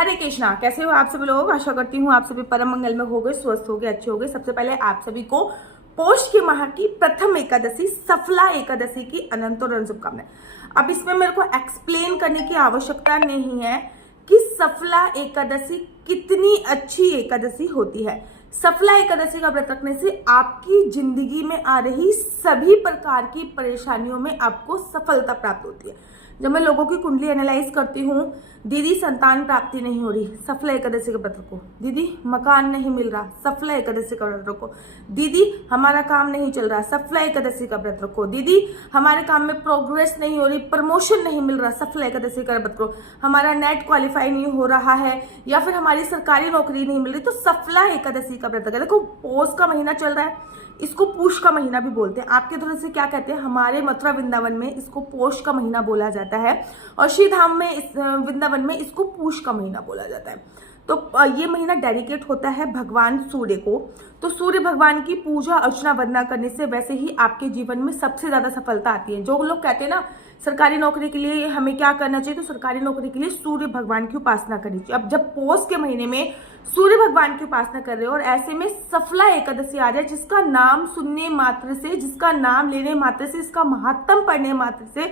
हरे कृष्णा। कैसे हो आप सभी लोग? आशा करती हूँ आप सभी परम मंगल में हो गए, स्वस्थ हो गए, अच्छे हो गए। सबसे पहले आप सभी को पौष के माह की प्रथम एकादशी सफला एकादशी की अनंत और शुभकामनाएं। अब इसमें मेरे को एक्सप्लेन करने की आवश्यकता नहीं है कि सफला एकादशी कितनी अच्छी एकादशी होती है। सफला एकादशी का व्रत रखने से आपकी जिंदगी में आ रही सभी प्रकार की परेशानियों में आपको सफलता प्राप्त होती है। जब मैं लोगों की कुंडली एनालाइज करती हूँ, दीदी संतान प्राप्ति नहीं हो रही, सफला एकादशी का व्रत रखो। दीदी मकान नहीं मिल रहा, सफला एकादशी का व्रत रखो। दीदी हमारा काम नहीं चल रहा, सफला एकादशी का व्रत रखो। दीदी हमारे काम में प्रोग्रेस नहीं हो रही, प्रमोशन नहीं मिल रहा, सफला एकादशी का व्रत करो। हमारा नेट क्वालिफाई नहीं हो रहा है या फिर हमारी सरकारी नौकरी नहीं मिल रही, तो सफला एकादशी का व्रत करो। देखो पौष का महीना चल रहा है, इसको पूष का महीना भी बोलते हैं। आपके तरफ से क्या कहते हैं? हमारे मथुरा वृंदावन में इसको पौष का महीना बोला जाता है और श्री धाम में वृंदावन में इसको पूष का महीना बोला जाता है। तो ये महीना डेडिकेट होता है भगवान सूर्य को। तो सूर्य भगवान की पूजा अर्चना वंदना करने से वैसे ही आपके जीवन में सबसे ज्यादा सफलता आती है। जो लोग कहते हैं ना सरकारी नौकरी के लिए हमें क्या करना चाहिए, तो सरकारी नौकरी के लिए सूर्य भगवान की उपासना करनी चाहिए। अब जब पौष के महीने में सूर्य भगवान की उपासना कर रहे हो और ऐसे में सफला एकादशी आ जाए, जिसका नाम सुनने मात्र से, जिसका नाम लेने मात्र से, इसका महात्म पढ़ने मात्र से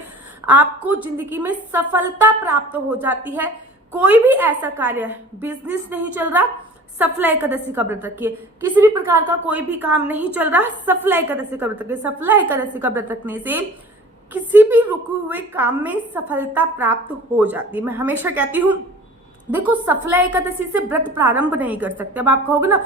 आपको जिंदगी में सफलता प्राप्त हो जाती है। कोई भी ऐसा कार्य है, बिजनेस नहीं चल रहा, सफला एकादशी का व्रत रखिए। किसी भी प्रकार का कोई भी काम नहीं चल रहा, सफला एकादशी का व्रत रखिए। सफला एकादशी का व्रत रखने से किसी भी रुके हुए काम में सफलता प्राप्त हो जाती है। मैं हमेशा कहती हूँ, देखो सफला एकादशी से व्रत प्रारंभ नहीं कर सकते। अब आप कहोगे ना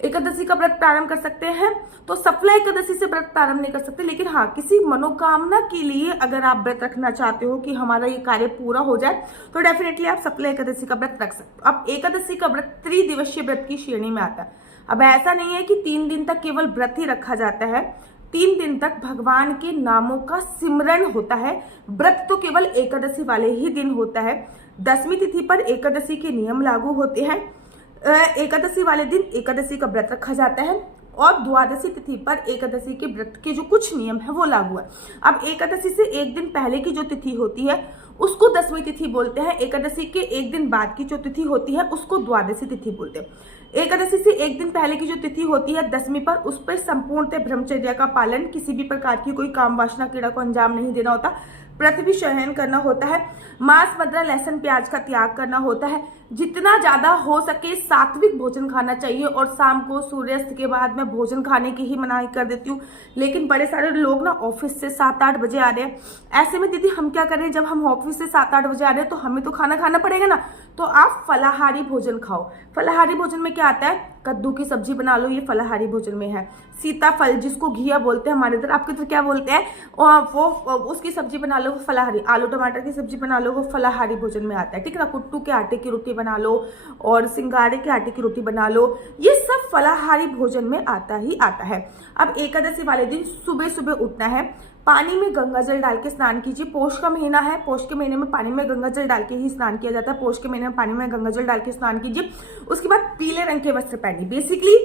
एकादशी का व्रत प्रारंभ कर सकते हैं, तो सफला एकादशी से व्रत प्रारंभ नहीं कर सकते। लेकिन हाँ, किसी मनोकामना के लिए अगर आप व्रत रखना चाहते हो कि हमारा ये कार्य पूरा हो जाए, तो डेफिनेटली आप सफला एकादशी का व्रत रख सकते हो। अब एकादशी का व्रत त्रिदिवसीय व्रत की श्रेणी में आता है। अब ऐसा नहीं है कि 3 दिन तक केवल व्रत ही रखा जाता है, 3 दिन तक भगवान के नामों का सिमरन होता है। व्रत तो केवल एकादशी वाले ही दिन होता है। 10वीं तिथि पर एकादशी के नियम लागू होते हैं। एकादशी वाले दिन एकादशी का व्रत रखा जाता है और द्वादशी तिथि पर एकादशी के व्रत के जो कुछ नियम है वो लागू है। अब एकादशी से एक दिन पहले की जो तिथि होती है उसको 10वीं तिथि बोलते हैं। एकादशी के एक दिन बाद की जो तिथि होती है उसको द्वादशी तिथि बोलते हैं। एकादशी से एक दिन पहले की जो तिथि होती है 10वीं पर, उस पर संपूर्णतः ब्रह्मचर्य का पालन, किसी भी प्रकार की कोई काम वासना क्रीड़ा को अंजाम नहीं देना होता, पृथ्वी शयन करना होता है, मांस मदिरा लहसुन प्याज का त्याग करना होता है, जितना ज्यादा हो सके सात्विक भोजन खाना चाहिए। और शाम को सूर्यास्त के बाद मैं भोजन खाने की ही मनाही कर देती हूँ। लेकिन बड़े सारे लोग ना ऑफिस से 7-8 बजे आ रहे हैं, ऐसे में दीदी हम क्या करें, जब हम ऑफिस से 7-8 बजे आ रहे हैं तो हमें तो खाना खाना पड़ेगा ना, तो आप फलाहारी भोजन खाओ। फलाहारी भोजन में क्या आता है? कद्दू की सब्जी बना लो, ये फलाहारी भोजन में है। सीताफल जिसको घिया बोलते हैं हमारे इधर, आपके इधर क्या बोलते हैं, और वो उसकी सब्जी बना लो, वो फलाहारी। आलू टमाटर की सब्जी बना लो, वो फलाहारी भोजन में आता है। ठीक है ना? कुट्टू के आटे की रोटी बना लो और सिंगाड़े के आटे की रोटी बना लो, ये सब फलाहारी भोजन में आता ही आता है। अब एकादशी वाले दिन सुबह सुबह उठना है, पानी में गंगा जल डाल के स्नान कीजिए। पौष का महीना है, पौष के महीने में पानी में गंगा जल डाल के ही स्नान किया जाता है। पौष के महीने में पानी में गंगा जल डाल के स्नान कीजिए। उसके बाद पीले रंग के वस्त्र पहनिए। बेसिकली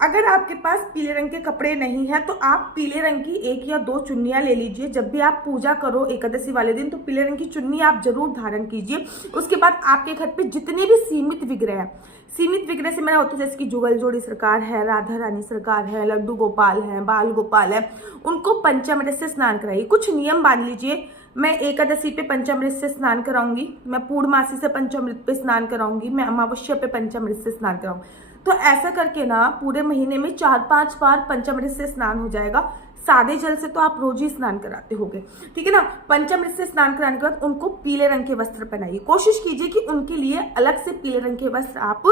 अगर आपके पास पीले रंग के कपड़े नहीं है तो आप पीले रंग की 1 या 2 चुन्नियां ले लीजिए। जब भी आप पूजा करो एकादशी वाले दिन तो पीले रंग की चुन्नी आप जरूर धारण कीजिए। उसके बाद आपके घर पे जितने भी सीमित विग्रह है, सीमित विग्रह से मेरा होता है जैसे कि जुगल जोड़ी सरकार है, राधा रानी सरकार है, लड्डू गोपाल है, बाल गोपाल है, उनको पंचामृत से स्नान कराइए। कुछ नियम बांध लीजिए। मैं एकादशी पे पंचामृत से स्नान कराऊंगी, मैं पूर्णमासी से पंचामृत पे स्नान कराऊंगी, मैं अमावस्या पे पंचामृत से स्नान कराऊंगी। तो ऐसा करके ना पूरे महीने में 4-5 बार पंचामृत से स्नान हो जाएगा। सादे जल से तो आप रोज ही स्नान कराते होगे, ठीक है ना? पंचामृत से स्नान कराने के बाद उनको पीले रंग के वस्त्र पहनाइए। कोशिश कीजिए कि उनके लिए अलग से पीले रंग के वस्त्र आप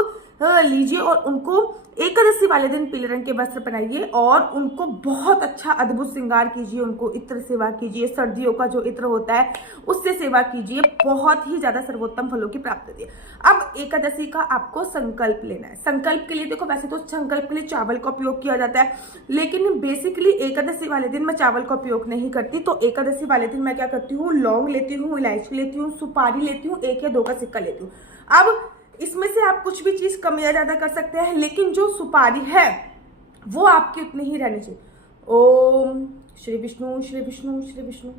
लीजिए और उनको एकादशी वाले दिन पीले रंग के वस्त्र पहनाइए और उनको बहुत अच्छा अद्भुत श्रृंगार कीजिए। उनको इत्र सेवा कीजिए, सर्दियों का जो इत्र होता है उससे सेवा कीजिए, बहुत ही ज्यादा सर्वोत्तम फलों की प्राप्ति होती है। अब एकादशी का आपको संकल्प लेना है। संकल्प के लिए देखो वैसे तो संकल्प के लिए चावल का उपयोग किया जाता है, लेकिन बेसिकली एकादशी वाले दिन मैं चावल का उपयोग नहीं करती। तो एकादशी वाले दिन मैं क्या करती हूँ, लौंग लेती हूँ, इलायची लेती हूँ, सुपारी लेती हूँ, 1 या 2 का सिक्का लेती हूँ। अब इसमें से आप कुछ भी चीज कम या ज्यादा कर सकते हैं, लेकिन जो सुपारी है वो आपकी उतनी ही रहनी चाहिए। ओम श्री विष्णु श्री विष्णु श्री विष्णु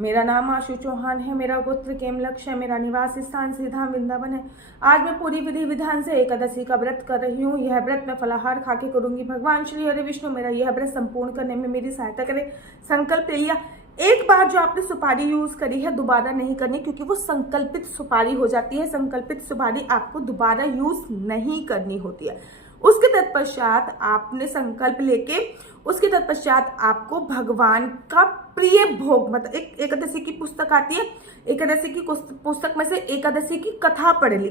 मेरा नाम आशु चौहान है, मेरा गोत्र केमलक्ष है, मेरा निवास स्थान सीधा वृंदावन है। आज मैं पूरी विधि विधान से एकादशी का व्रत कर रही हूँ। यह व्रत मैं फलाहार खा के करूंगी। भगवान श्री हरि विष्णु मेरा यह व्रत संपूर्ण करने में मेरी सहायता करे। संकल्प ले लिया। एक बार जो आपने सुपारी यूज करी है दोबारा नहीं करनी, क्योंकि वो संकल्पित सुपारी हो जाती है। संकल्पित सुपारी आपको दोबारा यूज नहीं करनी होती है। उसके तत्पश्चात आपने संकल्प लेके उसके तत्पश्चात आपको भगवान का प्रिय भोग, मतलब एक एकादशी की पुस्तक आती है, एकादशी की पुस्तक में से एकादशी की कथा पढ़ ली।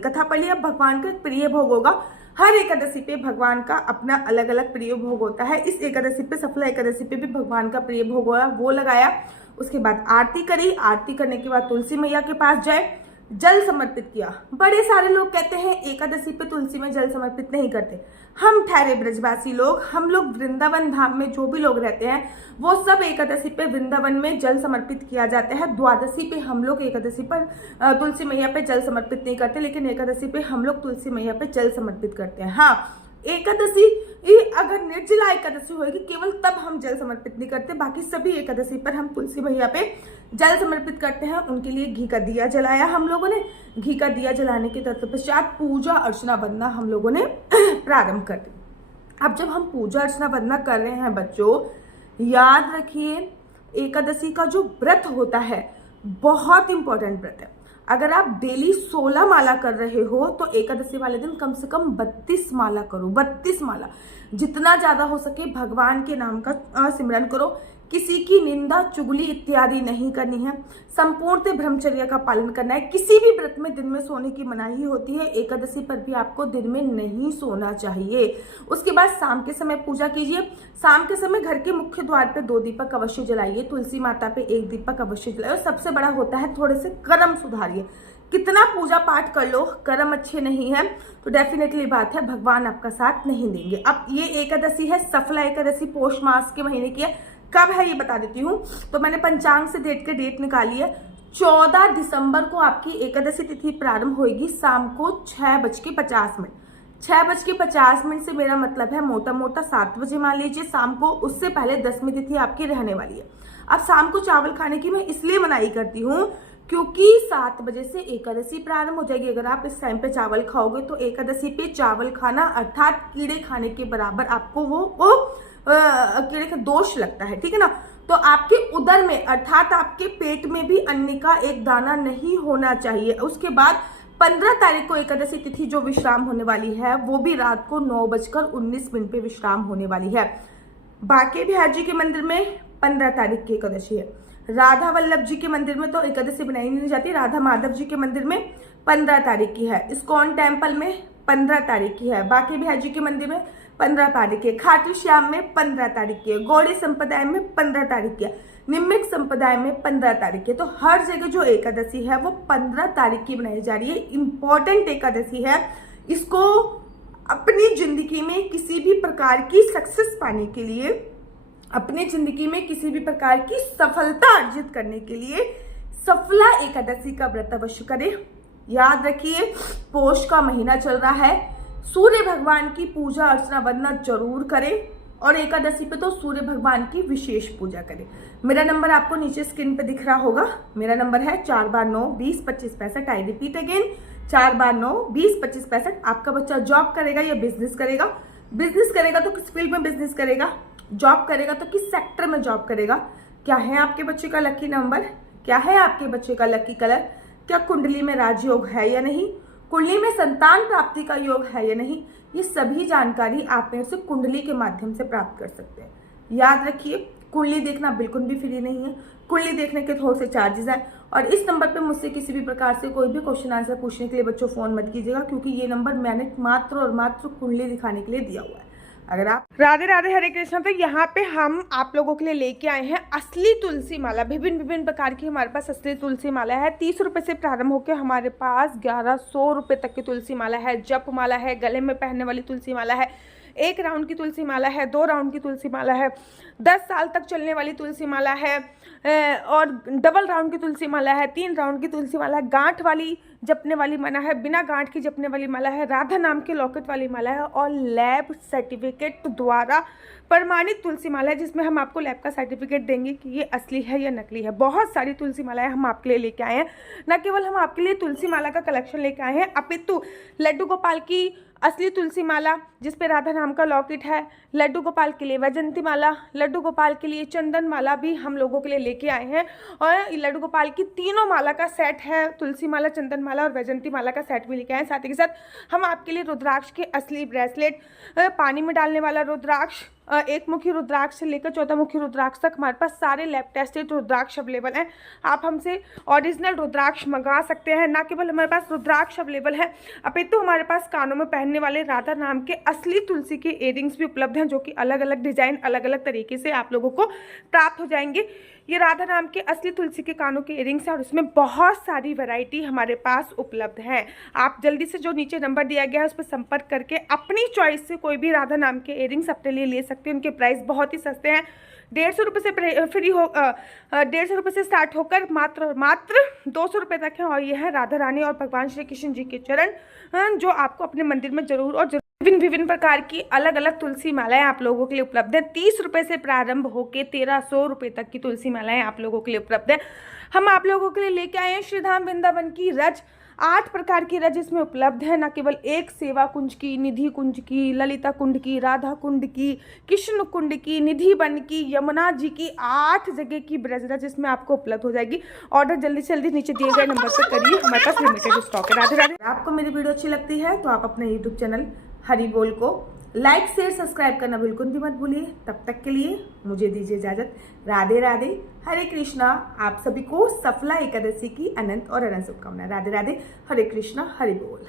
अब भगवान का प्रिय भोग होगा। हर एकादशी पे भगवान का अपना अलग अलग प्रिय भोग होता है। इस एकादशी पे, सफला एकादशी पे भी भगवान का प्रिय भोग होगा, वो लगाया। उसके बाद आरती करी। आरती करने के बाद तुलसी मैया के पास जाए, जल समर्पित किया। बड़े सारे लोग कहते हैं एकादशी पे तुलसी में जल समर्पित नहीं करते। हम ठहरे ब्रजवासी लोग, हम लोग वृंदावन धाम में जो भी लोग रहते हैं वो सब एकादशी पे वृंदावन में जल समर्पित किया जाता है। द्वादशी पे हम लोग एकादशी पर तुलसी मैया पे जल समर्पित नहीं करते, लेकिन एकादशी पे हम लोग तुलसी मैया पे जल समर्पित करते हैं। हाँ, एकादशी अगर निर्जला एकादशी होगी केवल तब हम जल समर्पित नहीं करते। बाकी सभी एकादशी पर हम तुलसी मैया पे जल समर्पित करते हैं। उनके लिए घी का दिया जलाया हम लोगों ने। घी का दिया जलाने के तत्पश्चात पूजा अर्चना वंदना हम लोगों ने प्रारंभ कर दी। अब जब हम पूजा अर्चना वंदना कर रहे हैं बच्चों, याद रखिए एकादशी का जो व्रत होता है बहुत इंपॉर्टेंट व्रत है। अगर आप डेली 16 माला कर रहे हो तो एकादशी वाले दिन कम से कम 32 माला करो। 32 माला, जितना ज्यादा हो सके भगवान के नाम का सिमरन करो। किसी की निंदा चुगली इत्यादि नहीं करनी है। संपूर्ण ब्रह्मचर्य का पालन करना है। किसी भी व्रत में दिन में सोने की मनाही होती है, एकादशी पर भी आपको दिन में नहीं सोना चाहिए। उसके बाद शाम के समय पूजा कीजिए। शाम के समय घर के मुख्य द्वार पे 2 दीपक अवश्य जलाइए। तुलसी माता पे 1 दीपक अवश्य जलाइए। और सबसे बड़ा होता है थोड़े से कर्म सुधारिए। कितना पूजा पाठ कर लो, कर्म अच्छे नहीं है तो डेफिनेटली बात है भगवान आपका साथ नहीं देंगे। अब ये एकादशी है, सफला एकादशी पौष मास के महीने की है। कब है ये बता देती हूँ। तो मैंने पंचांग से डेट निकाली है। 14 दिसंबर को आपकी एकादशी तिथि प्रारंभ होगी शाम को 6:50। 6:50 से मेरा मतलब है मोटा मोटा 7 बजे मान लीजिए शाम को। उससे पहले 10वीं तिथि आपकी रहने वाली है। अब शाम को चावल खाने की मैं इसलिए मनाही करती हूँ क्योंकि 7 बजे से एकादशी प्रारंभ हो जाएगी। अगर आप इस टाइम पे चावल खाओगे तो एकादशी पे चावल खाना अर्थात कीड़े खाने के बराबर आपको वो कीड़े का दोष लगता है, ठीक है ना। तो आपके उदर में अर्थात आपके पेट में भी अन्न का एक दाना नहीं होना चाहिए। उसके बाद 15 तारीख को एकादशी तिथि जो विश्राम होने वाली है वो भी रात को 9:19 पे विश्राम होने वाली है। बाके बिहार जी के मंदिर में 15 तारीख की एकादशी है। राधा वल्लभ जी के मंदिर में तो एकादशी बनाई नहीं जाती। राधा माधव जी के मंदिर में 15 तारीख की है। इस्कॉन टेम्पल में 15 तारीख की है। बाके बिहार जी के मंदिर में 15 तारीख की है। खाटू श्याम में 15 तारीख की है। गौड़ी संप्रदाय में 15 तारीख की है। निम्मिक संप्रदाय में 15 तारीख की है। तो हर जगह जो एकादशी है वो 15 तारीख की बनाई जा रही है। इंपॉर्टेंट एकादशी है। इसको अपनी जिंदगी में किसी भी प्रकार की सक्सेस पाने के लिए, अपनी जिंदगी में किसी भी प्रकार की सफलता अर्जित करने के लिए सफला एकादशी का व्रत अवश्य करें। याद रखिए पौष का महीना चल रहा है। सूर्य भगवान की पूजा अर्चना वंदना जरूर करें और एकादशी पे तो सूर्य भगवान की विशेष पूजा करें। मेरा नंबर आपको नीचे स्क्रीन पे दिख रहा होगा। मेरा नंबर है 4/9 20 25 65। I repeat again 4/9 20 25 65। आपका बच्चा जॉब करेगा या बिजनेस करेगा? बिजनेस करेगा तो किस फील्ड में बिजनेस करेगा? जॉब करेगा तो किस सेक्टर में जॉब करेगा? क्या है आपके बच्चे का लकी नंबर? क्या है आपके बच्चे का लकी कलर? क्या कुंडली में राजयोग है या नहीं? कुंडली में संतान प्राप्ति का योग है या नहीं? ये सभी जानकारी आप मेरे से कुंडली के माध्यम से प्राप्त कर सकते हैं। याद रखिए कुंडली देखना बिल्कुल भी फ्री नहीं है। कुंडली देखने के थोड़े से चार्जेस हैं। और इस नंबर पे मुझसे किसी भी प्रकार से कोई भी क्वेश्चन आंसर पूछने के लिए बच्चों फोन मत कीजिएगा, क्योंकि ये नंबर मैंने मात्र और मात्र कुंडली दिखाने के लिए दिया हुआ है। अगर आप राधे राधे हरे कृष्णा, तो यहाँ पे हम आप लोगों के लिए लेके आए हैं असली तुलसी माला। विभिन्न प्रकार की हमारे पास असली तुलसी माला है। 30 रुपये से प्रारंभ होकर हमारे पास 1100 रुपये तक की तुलसी माला है। जप माला है, गले में पहनने वाली तुलसी माला है, 1 राउंड की तुलसी माला है, 2 राउंड की तुलसी माला है, 10 साल तक चलने वाली तुलसी माला है, और डबल राउंड की तुलसी माला है, 3 राउंड की तुलसी माला है, गांठ वाली जपने वाली माला है, बिना गांठ की जपने वाली माला है, राधा नाम के लॉकेट वाली माला है और लैब सर्टिफिकेट द्वारा प्रमाणित तुलसी माला है, जिसमें हम आपको लैब का सर्टिफिकेट देंगे कि ये असली है या नकली है। बहुत सारी तुलसी मालाएं हम आपके लिए लेके आए हैं। न केवल हम आपके लिए तुलसी माला का कलेक्शन लेके आए हैं, अपितु लड्डू गोपाल की असली तुलसी माला जिसपे राधा नाम का लॉकेट है, लड्डू गोपाल के लिए वैजंती माला, लड्डू गोपाल के लिए चंदन माला भी हम लोगों के लिए लेके आए हैं। और लड्डू गोपाल की तीनों माला का सेट है, तुलसी माला, चंदन माला और वैजंती माला का सेट भी लेके आए हैं। साथ ही के साथ हम आपके लिए रुद्राक्ष के असली ब्रेसलेट, पानी में डालने वाला रुद्राक्ष, एक मुखी रुद्राक्ष से लेकर 14 मुखी रुद्राक्ष तक हमारे पास सारे लैब टेस्टेड रुद्राक्ष अवेलेबल हैं। आप हमसे ओरिजिनल रुद्राक्ष मंगा सकते हैं। ना केवल हमारे पास रुद्राक्ष अवेलेबल है, अपितु हमारे पास कानों में पहनने वाले राधा नाम के असली तुलसी के इयरिंग्स भी उपलब्ध हैं, जो कि अलग अलग डिजाइन, अलग अलग तरीके से आप लोगों को प्राप्त हो जाएंगे। ये राधा नाम के असली तुलसी के कानों के इयरिंग्स हैं और इसमें बहुत सारी वैरायटी हमारे पास उपलब्ध है। आप जल्दी से जो नीचे नंबर दिया गया है उस पर संपर्क करके अपनी चॉइस से कोई भी राधा नाम के इयरिंग्स अपने लिए ले सकते हैं। उनके प्राइस बहुत ही सस्ते हैं, 150 रुपये से फ्री हो 150 रुपये से स्टार्ट होकर मात्र 200 रुपये तक है। और ये है राधा रानी और भगवान श्री कृष्ण जी के चरण, जो आपको अपने मंदिर में जरूर और विभिन्न प्रकार की अलग अलग तुलसी मालाएं आप लोगों के लिए उपलब्ध है। 30 रुपये से प्रारंभ होकर 1300 रुपये तक की तुलसी मालाएं आप लोगों के लिए उपलब्ध है। हम आप लोगों के लिए लेके आए हैं श्रीधाम वृंदावन की रज, 8 प्रकार की रज इसमें उपलब्ध है। न केवल एक सेवा कुंज की, निधि कुंज की, ललिता कुंड की, राधा कुंड की, कृष्ण कुंड की, निधि वन की, यमुना जी की, 8 जगह की ब्रज रज इसमें आपको उपलब्ध हो जाएगी। ऑर्डर जल्दी से जल्दी नीचे दिए गए नंबर पर करिए, हमारे पास लिमिटेड स्टॉक है। राधे राधे। आपको मेरी वीडियो अच्छी लगती है तो आप अपने यूट्यूब चैनल हरि बोल को लाइक शेयर सब्सक्राइब करना बिल्कुल भी मत भूलिए। तब तक के लिए मुझे दीजिए इजाजत। राधे राधे, हरे कृष्णा। आप सभी को सफला एकादशी की अनंत और अनंत शुभकामनाएं। राधे राधे, हरे कृष्णा, हरि बोल।